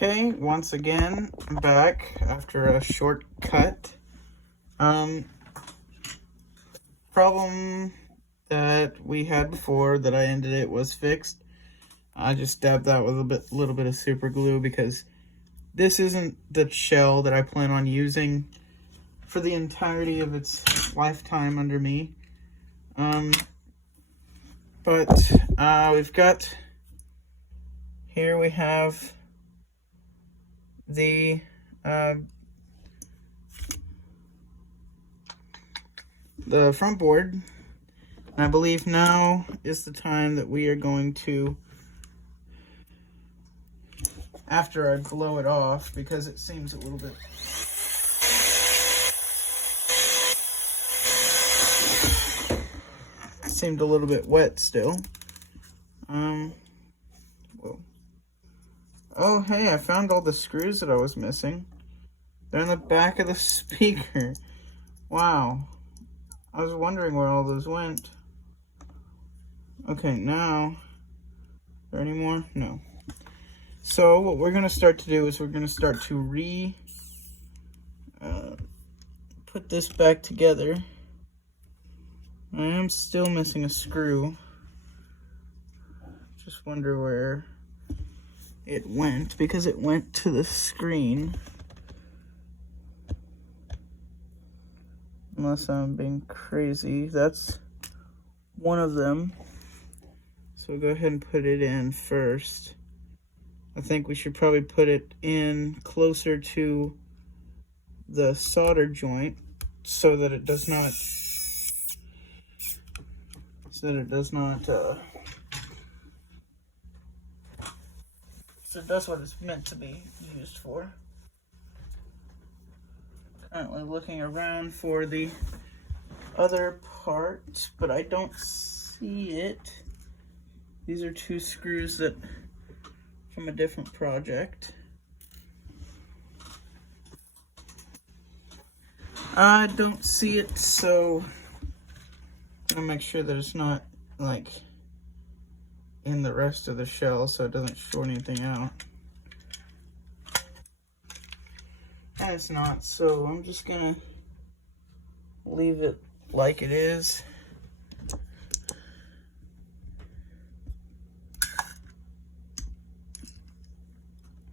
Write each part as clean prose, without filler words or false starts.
Okay, once again, I'm back after a short cut. Problem that we had before that I ended it was fixed. I just dabbed that with a little bit of super glue because this isn't the shell that I plan on using for the entirety of its lifetime under me. But we've got, here we have the front board. And I believe now is the time that we are going to, after I blow it off, because it seems a little bit wet still. Whoa. Oh, hey, I found all the screws that I was missing. They're in the back of the speaker. Wow. I was wondering where all those went. Okay, now, are there any more? No. So what we're going to start to do is we're going to start to put this back together. I am still missing a screw. Just wonder where it went, because it went to the screen. Unless I'm being crazy. That's one of them. So we'll go ahead and put it in first. I think we should probably put it in closer to the solder joint so that it does not so that's what it's meant to be used for. Currently looking around for the other part, but I don't see it. These are two screws that from a different project. I don't see it, so I'm gonna make sure that it's not like in the rest of the shell so it doesn't short anything out. And it's not, so I'm just gonna leave it like it is.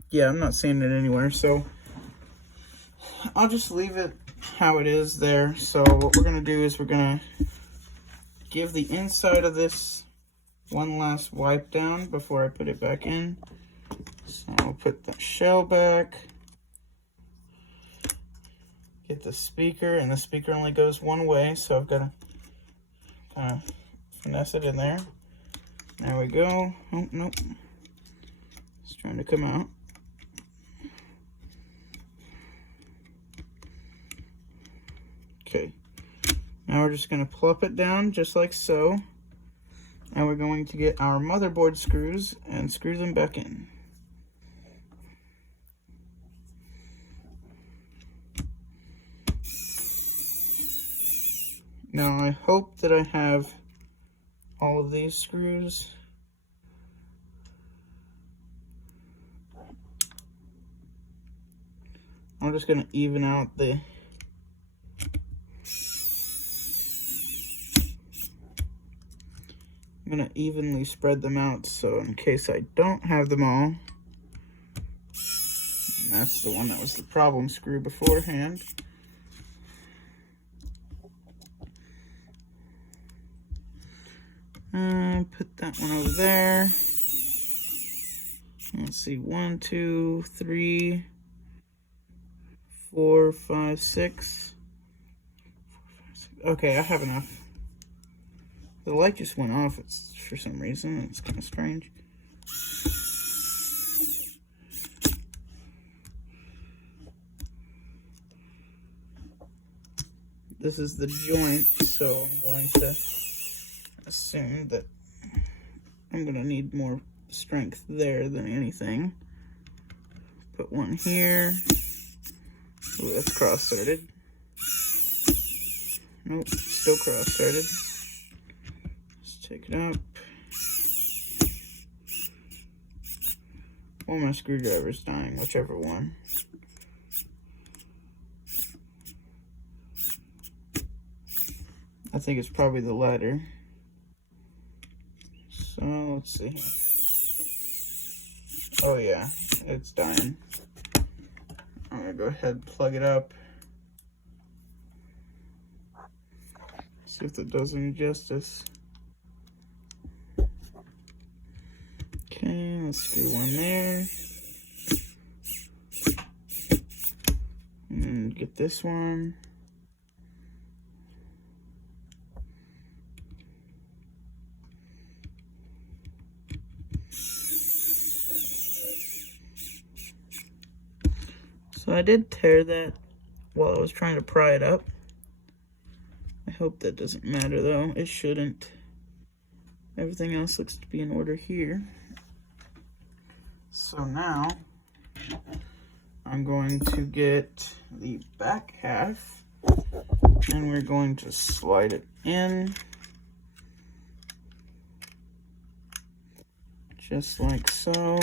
Yeah, I'm not seeing it anywhere, so I'll just leave it how it is there. So what we're gonna do is we're gonna give the inside of this one last wipe down before I put it back in. So I'll put the shell back. Get the speaker, and the speaker only goes one way, so I've got to kind of finesse it in there. There we go. Oh, nope. It's trying to come out. Okay. Now we're just going to plop it down just like so. And we're going to get our motherboard screws and screw them back in. Now I hope that I have all of these screws. I'm just going to even out the I'm going to evenly spread them out, so in case I don't have them all. And that's the one that was the problem screw beforehand. Put that one over there. Let's see, 1, 2, 3, 4, 5, 6. Okay, I have enough. The light just went off for some reason. It's kind of strange. This is the joint, so I'm going to assume that I'm going to need more strength there than anything. Put one here. Ooh, that's cross-threaded. Nope, still cross-threaded. Let's take it up. or my screwdriver's dying, whichever one. I think it's probably the latter. So let's see here. Oh yeah, it's dying. I'm gonna go ahead and plug it up. See if that does any justice. Okay, let's screw one there. And get this one. So I did tear that while I was trying to pry it up. I hope that doesn't matter though. It shouldn't. Everything else looks to be in order here. So now I'm going to get the back half and we're going to slide it in just like so.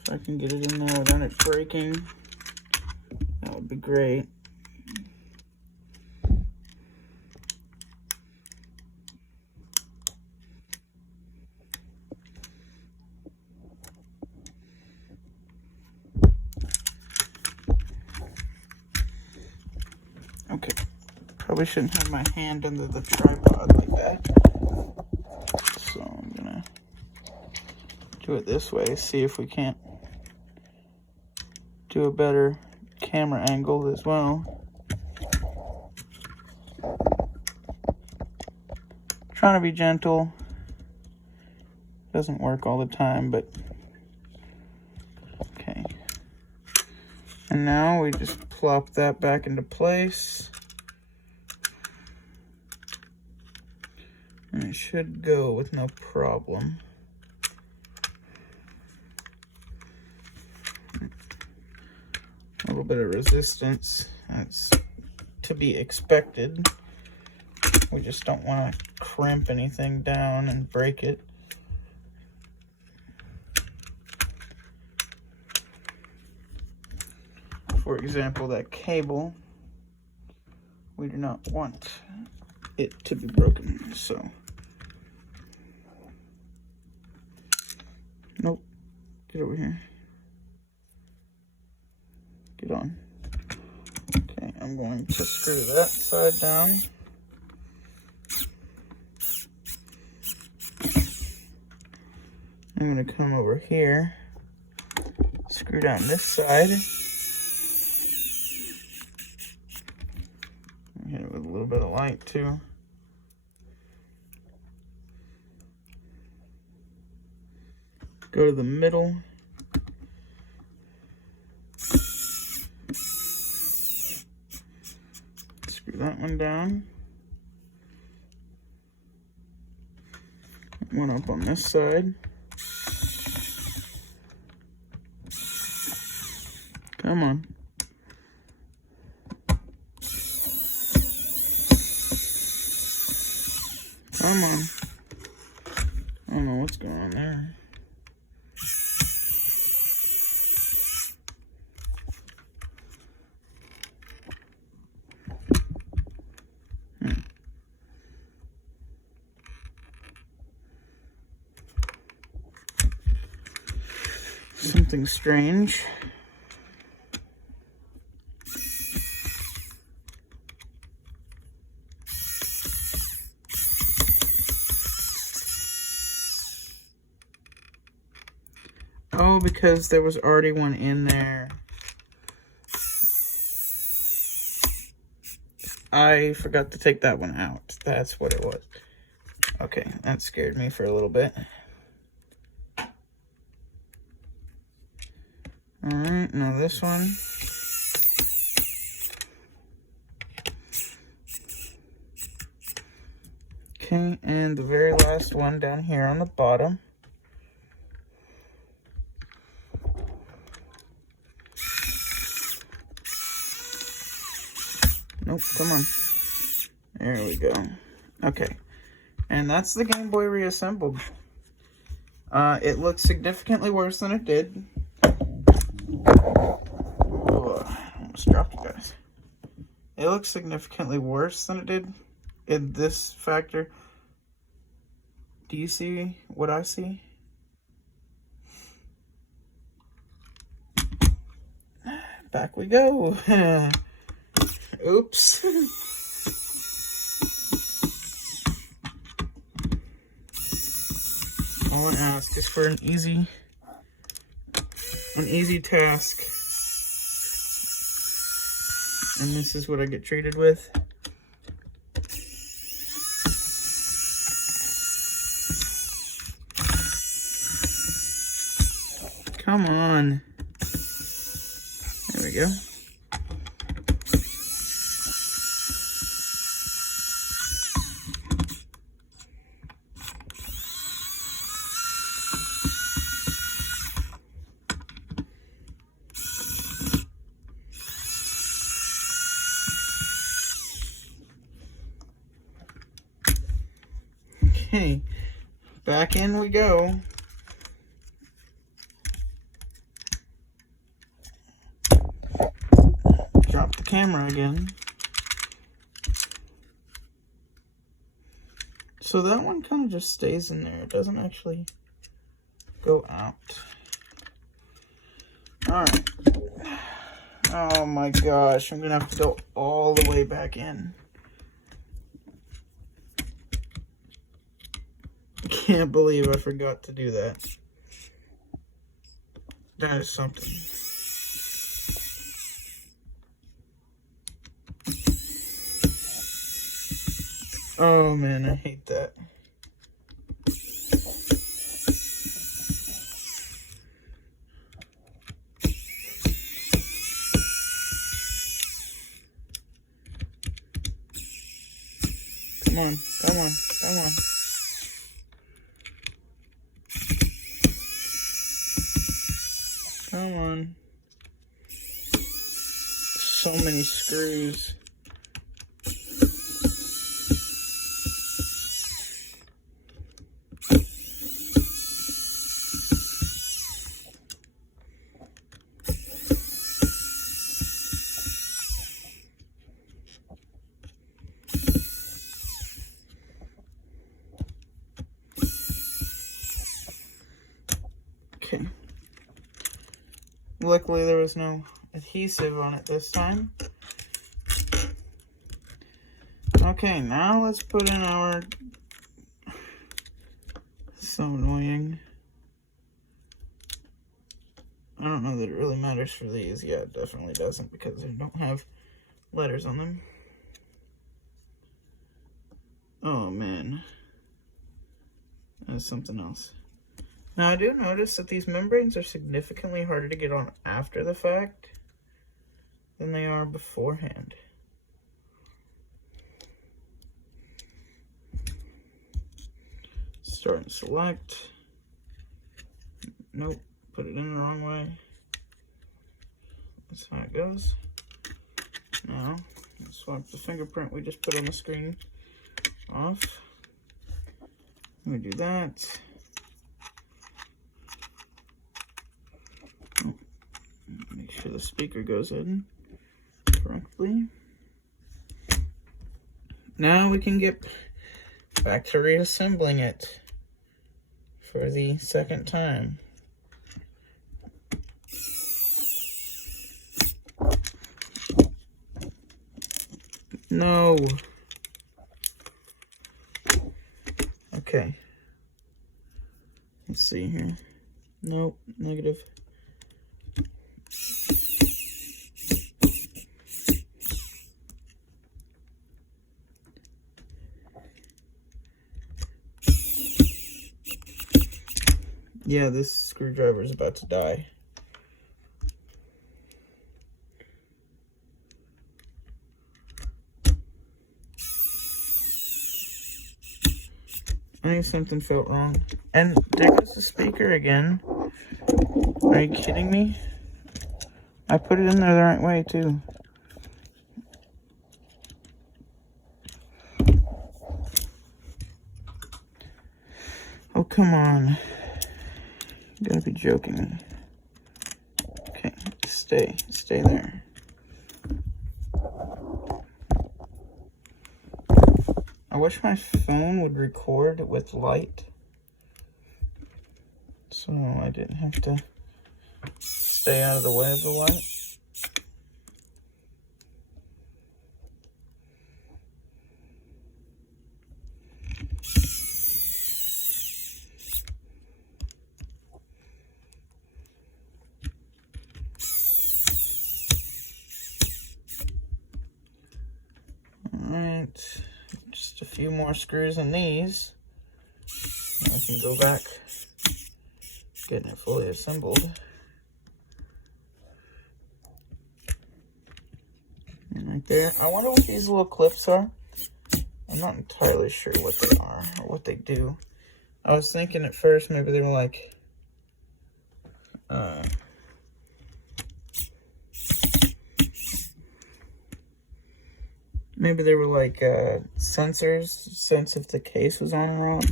If I can get it in there without it breaking, that would be great. Okay, probably shouldn't have my hand under the tripod like that. So I'm gonna do it this way, see if we can't do a better camera angle as well. Trying to be gentle. Doesn't work all the time, but okay. And now we just plop that back into place. And it should go with no problem. A little bit of resistance, that's to be expected. We just don't want to crimp anything down and break it. For example, that cable, we do not want it to be broken, so. Nope, get over here. Get on. Okay, I'm going to screw that side down. I'm going to come over here, screw down this side. Hit it with a little bit of light too. Go to the middle. Screw that one down. One up on this side. Come on. Come on. I don't know what's going on there. Something strange. Oh, because there was already one in there. I forgot to take that one out. That's what it was. Okay, that scared me for a little bit. Alright, now this one. Okay, and the very last one down here on the bottom. Nope, come on. There we go. Okay, and that's the Game Boy reassembled. It looks significantly worse than it did. Oh, I almost dropped it, guys. It looks significantly worse than it did in this factor. Do you see what I see? Back we go. Oops. All I ask is for an easy task. And this is what I get treated with. Come on. There we go. Okay, back in we go. Drop the camera again. So that one kind of just stays in there. It doesn't actually go out. Alright. Oh my gosh, I'm gonna have to go all the way back in. Can't believe I forgot to do that. That is something. Oh man, I hate that. Come on, come on, come on. Come on. So many screws. Okay. Luckily there was no adhesive on it this time. Okay, now let's put in our... So annoying. I don't know that it really matters for these. Yeah, it definitely doesn't because they don't have letters on them. Oh man. That's something else. Now I do notice that these membranes are significantly harder to get on after the fact than they are beforehand. Start and select. Nope, put it in the wrong way. That's how it goes. Now, let's swipe the fingerprint we just put on the screen off. Let me do that. Make sure the speaker goes in correctly. Now we can get back to reassembling it for the second time. No. Okay. Let's see here. Nope, negative. Yeah, this screwdriver is about to die. I think something felt wrong. And there goes the speaker again. Are you kidding me? I put it in there the right way too. Oh, come on. You gotta be joking me. Okay, stay there. I wish my phone would record with light, so I didn't have to stay out of the way of the light. Alright, just a few more screws in these. Now I can go back, getting it fully assembled. And right there. I wonder what these little clips are. I'm not entirely sure what they are or what they do. I was thinking at first maybe they were like sensors, sense if the case was on or off.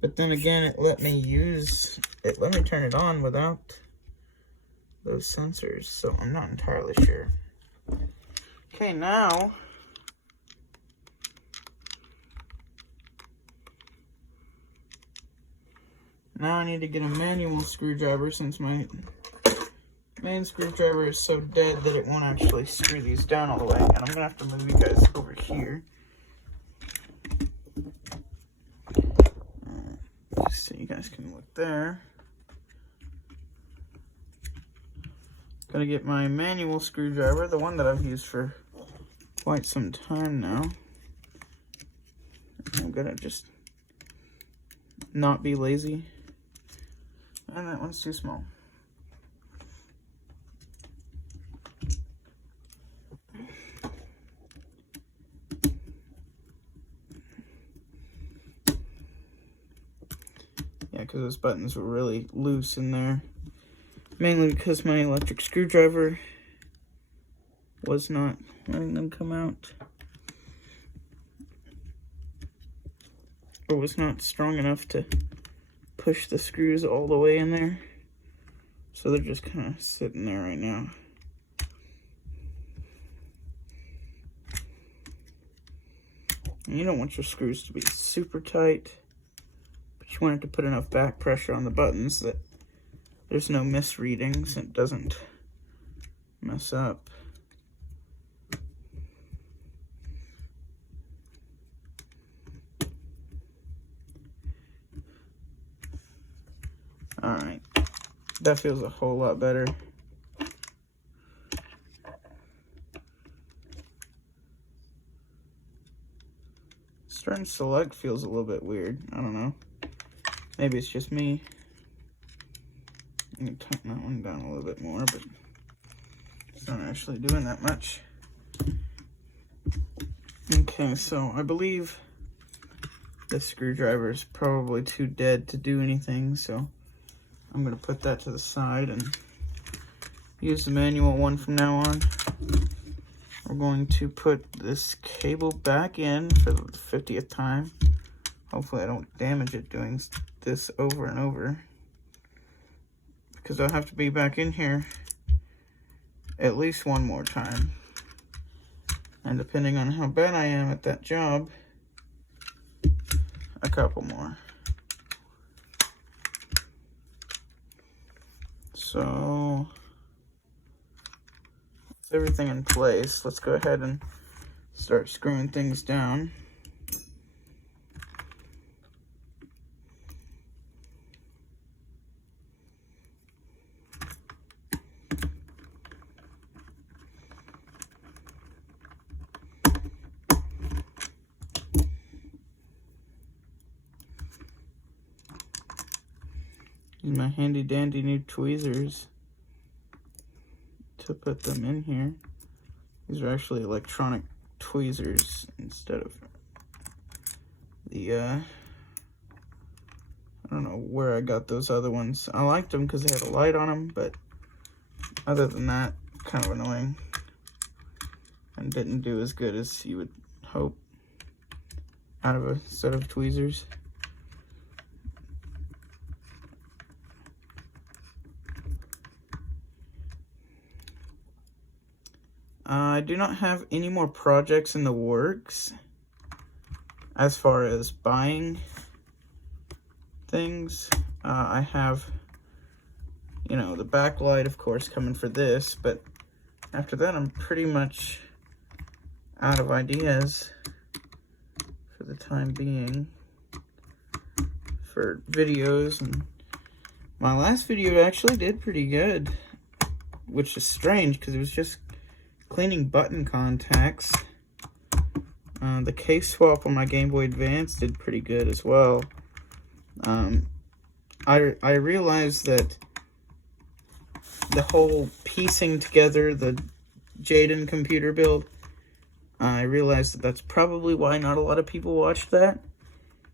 But then again, it let me turn it on without those sensors, so I'm not entirely sure. Okay, now I need to get a manual screwdriver since my main screwdriver is so dead that it won't actually screw these down all the way. And I'm gonna have to move you guys over here. So you guys can look there. Gotta get my manual screwdriver, the one that I've used for quite some time now. I'm gonna just not be lazy. And that one's too small. Yeah, because those buttons were really loose in there. Mainly because my electric screwdriver was not letting them come out. Or was not strong enough to push the screws all the way in there. So they're just kind of sitting there right now. And you don't want your screws to be super tight, but you want it to put enough back pressure on the buttons that there's no misreadings and it doesn't mess up. Alright, that feels a whole lot better. Starting select feels a little bit weird. I don't know. Maybe it's just me. I'm going to tighten that one down a little bit more, but it's not actually doing that much. Okay, so I believe this screwdriver is probably too dead to do anything, so I'm going to put that to the side and use the manual one from now on. We're going to put this cable back in for the 50th time. Hopefully I don't damage it doing this over and over, because I'll have to be back in here at least one more time. And depending on how bad I am at that job, a couple more. So, with everything in place, let's go ahead and start screwing things down. Use my handy dandy new tweezers to put them in here. These are actually electronic tweezers instead of the, I don't know where I got those other ones. I liked them because they had a light on them, but other than that, kind of annoying. And didn't do as good as you would hope out of a set of tweezers. I do not have any more projects in the works as far as buying things. I have, you know, the backlight, of course, coming for this, but after that, I'm pretty much out of ideas for the time being for videos. And my last video actually did pretty good, which is strange because it was just cleaning button contacts. The case swap on my Game Boy Advance did pretty good as well. I realized that the whole piecing together the Jaden computer build, I realized that that's probably why not a lot of people watched that,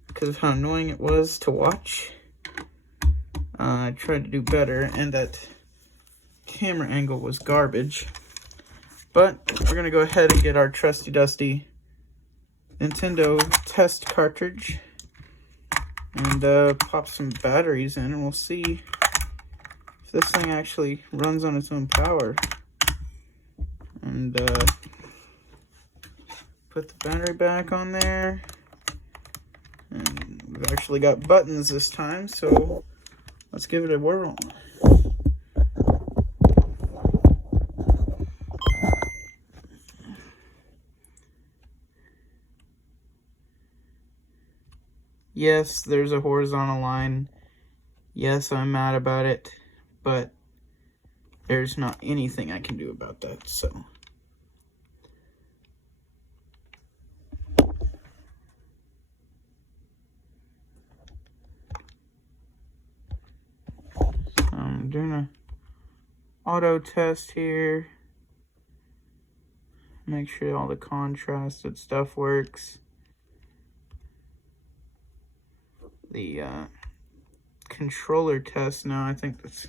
because of how annoying it was to watch. I tried to do better, and that camera angle was garbage. But we're going to go ahead and get our trusty dusty Nintendo test cartridge and pop some batteries in, and we'll see if this thing actually runs on its own power. And put the battery back on there. And we've actually got buttons this time, so let's give it a whirl. Yes, there's a horizontal line. Yes, I'm mad about it, but there's not anything I can do about that, so. I'm doing a auto test here. Make sure all the contrasted stuff works. The controller test now, I think this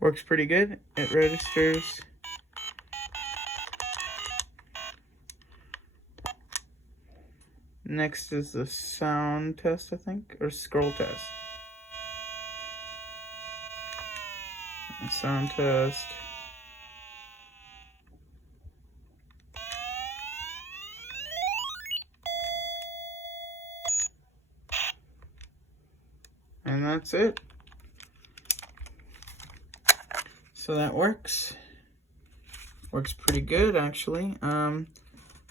works pretty good. It registers. Next is the sound test, I think, or scroll test. Sound test. And that's it. So that works. Works pretty good, actually.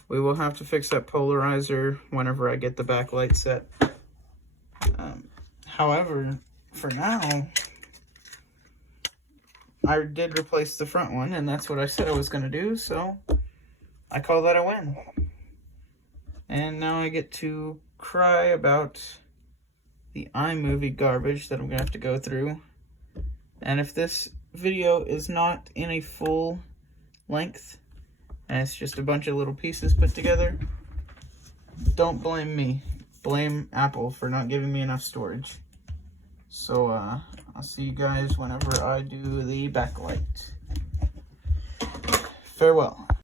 We will have to fix that polarizer whenever I get the backlight set. However, for now, I did replace the front one, and that's what I said I was going to do, so I call that a win. And now I get to cry about the iMovie garbage that I'm going to have to go through. And if this video is not in a full length, and it's just a bunch of little pieces put together, don't blame me. Blame Apple for not giving me enough storage. So, I'll see you guys whenever I do the backlight. Farewell.